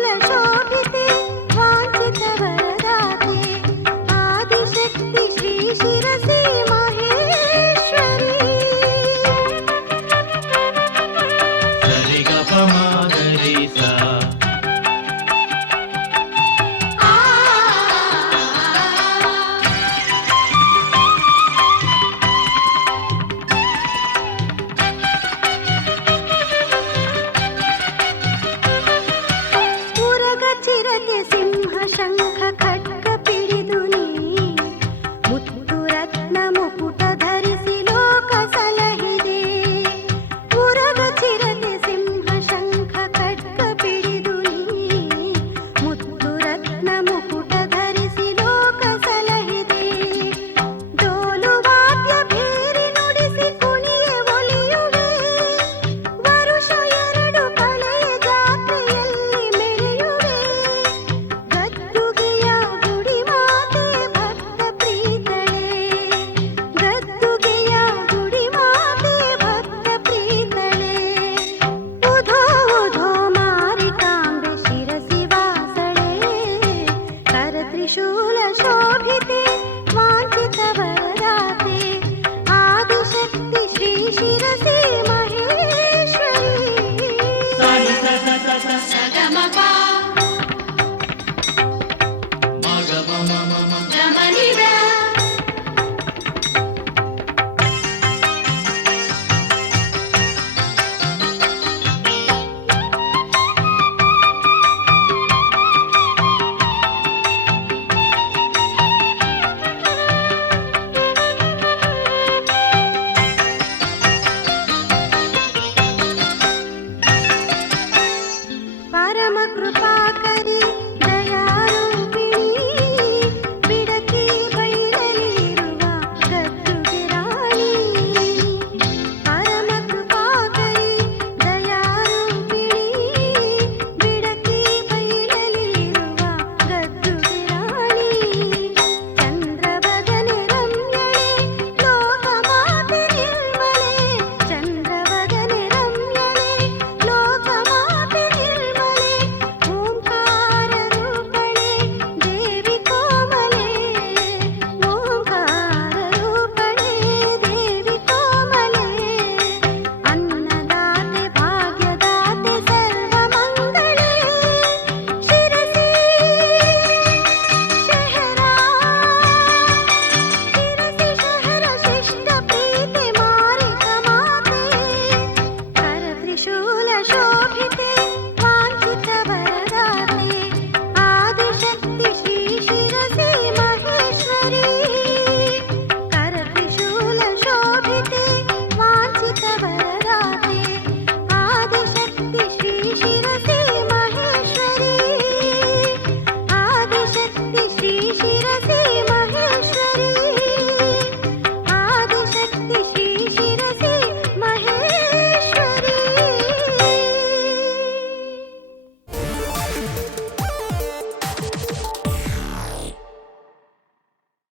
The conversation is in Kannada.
शोभिते वाञ्छितवरदाते आदिशक्ति श्री शिरसि महेश्वरी सरिगपमागरीसा ಚಿರತೆ ಸಿಂಹ ಶಂಖ ಖಡ್ಗ ಪಿಡಿದು ನೀ ಮುತ್ತು ರತ್ನ ಮುಕುಟ ಧರಿಸಿ ಲೋಕ ಸಲಹಿದೆ ಉರಗ ಚಿರತೆ ಸಿಂಹ ಶಂಖ ಖಡ್ಗ ಪಿಡಿದು ನೀ ಮುತ್ತು ರತ್ನ ಮುಕುಟ ಧರಿಸಿ ಲೋಕ ಸಲಹಿದೆ ಡೋಲು ವಾದ್ಯ ಭೇರಿ ನುಡಿಸಿ ಕುಣಿಯೆ ಒಲಿಯುವೆ ವರುಷ ಎರಡು ಕಳೆಯ ಜಾತ್ರೆಯಲ್ಲಿ ಮೆರೆಯುವೆ ಗದ್ದುಗೆಯ ಗುಡಿ ಮಾತೆ ಭಕ್ತ ಪ್ರೀತಳೆ ಗದ್ದುಗೆಯ ಗುಡಿ ಮಾತೆ ಭಕ್ತ ಪ್ರೀತಳೆ ಉಧೋ ಉಧೋ ಮಾರಿಕಾಂಬೆ ಶಿರಸಿ ವಾಸಳೆ ಕರ ತ್ರಿಶೂಲ ಶೋಭಿತೆ ವಾಂಛಿತ ವರದಾತೆ ಆದಿಶಕ್ತಿ ಶ್ರೀ ಶಿರಸಿ ಮಹೇಶ್ವರಿ ಸಗಮಪ ರಮಣಿದ ಪರಮ ಕೃಪಾಕರಿ ದಯಾರೂಪಿಣಿ ಬಿಡಕಿ ಬೈರಲಿರುವ ಗದ್ದುಗೆ ರಾಣಿ ಪರಮ ಕೃಪಾಕರಿ ದಯಾರೂಪಿಣಿ ಬಿಡಕಿ ಬೈರಲಿರುವ ಗದ್ದುಗೆ ರಾಣಿ ಚಂದ್ರವದನೆ ರಮ್ಯಳೆ ಲೋಕಮಾತೆ ನಿರ್ಮಳೆ ಚಂದ್ರವದನೆ ರಮ್ಯಳೆ ಲೋಕಮಾತೆ ನಿರ್ಮಳೆ ಓಂಕಾರ ರೂಪಳೆ ದೇವಿ ಕೋಮಲೆ ಓಂಕಾರ ರೂಪಳೆ ದೇವಿ ಕೋಮಲೆ ಅನ್ನದಾತೆ ಭಾಗ್ಯದಾತೆ ಸರ್ವಮಂಗಳೆ ಶಿರಸಿ ಶಹರ ಶಿರಸಿ ಶಹರ ಶಿಷ್ಟ ಪ್ರೀತಿ ಮಾರಿಕ ಮಾತೆ ಕರ ತ್ರಿಶೂಲ ಶೋಭಿತೆ